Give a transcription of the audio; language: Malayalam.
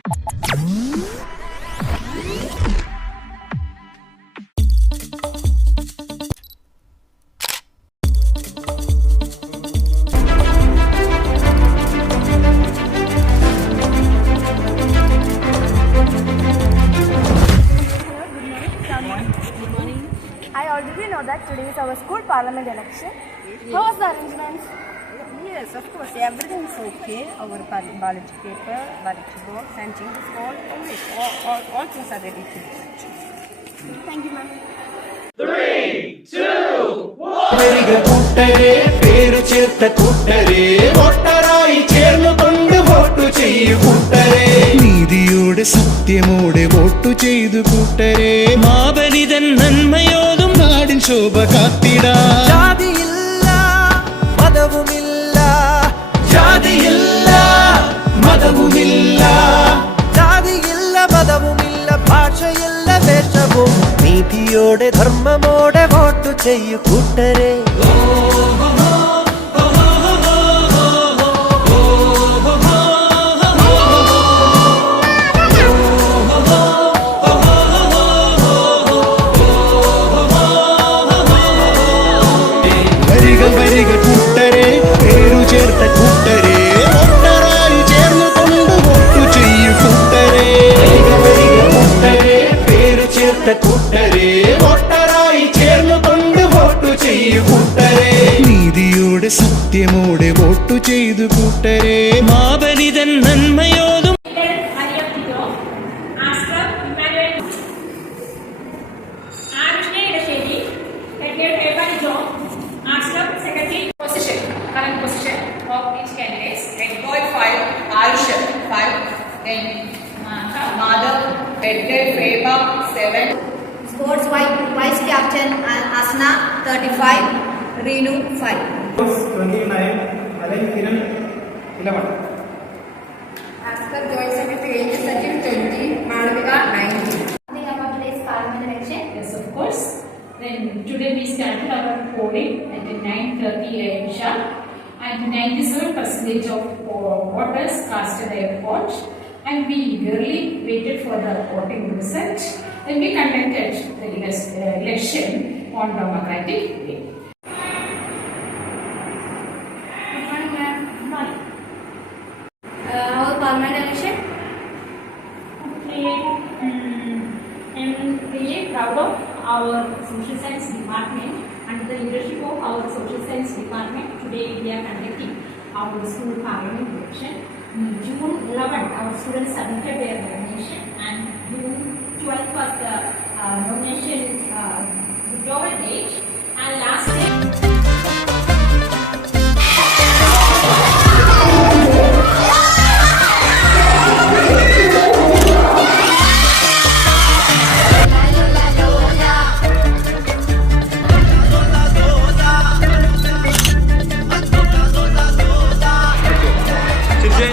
I already know that today is our school parliament election. How was the arrangements? Yes, of course, everything is okay. Our ballot paper, ballot box, and changes all things are ready to do. Thank you, ma'am. 3, 2, 1 കൂട്ടരെ പേരു ചേർത്ത കൂട്ടരെ വോട്ടറായി ചേർന്നുകൊണ്ട് വോട്ടു ചെയ്യൂ കൂട്ടരെ നീതിയോടെ സത്യമോടെ വോട്ടു ചെയ്തു കൂട്ടരെ മാബലിതൻ നന്മയോതും നാടിൻ ശോഭ കാത്തിടാ ജാതിയില്ല മതവുമില്ല ജാതിയില്ല മതവുമില്ല ജാതിയില്ല മതവുമില്ല ഭാഷയില്ല വേഷവും നീതിയോടെ ധർമ്മമോടെ വോട്ടു ചെയ്യൂ കൂട്ടരെ വരിക കൂട്ടരെ പേരു ചേർത്ത കൂട്ടരെ വോട്ടറായി ചേർന്നുകൊണ്ട് വോട്ടു ചെയ്യൂ കൂട്ടരെ വരിക കൂട്ടരെ പേരു ചേർത്ത കൂട്ടരെ വോട്ടറായി ചേർന്നുകൊണ്ട് വോട്ടു ചെയ്യൂ കൂട്ടരെ നീതിയോടെ സത്യമോടെ വോട്ടു ചെയ്തു കൂട്ടരെ മാബലിതൻ നന്മയോതും Current position of each candidate. Head boy 5, Aisha 5, then Madhav, head girl Feba 7. Sports vice captain Asna 35, Reenu 5. 29, Alan Kiran 11. Askar joint secretary Angel Sajid 20, Malavika 19. Something about today's parliament election? Yes, of course. Then today we started our polling at 9:30 a.m. sharp, and 97% of voters cast their vote, and we eagerly waited for the voting result, and we conducted the election on democratic way. Good morning, ma'am. Good morning. Our parliament election? Okay, I'm really proud of our social science department. Under the leadership of our social science department, today we are conducting our school parliament election. June 11th, our students submitted their nomination, and June 12th was the nomination withdrawal date, and last day. Today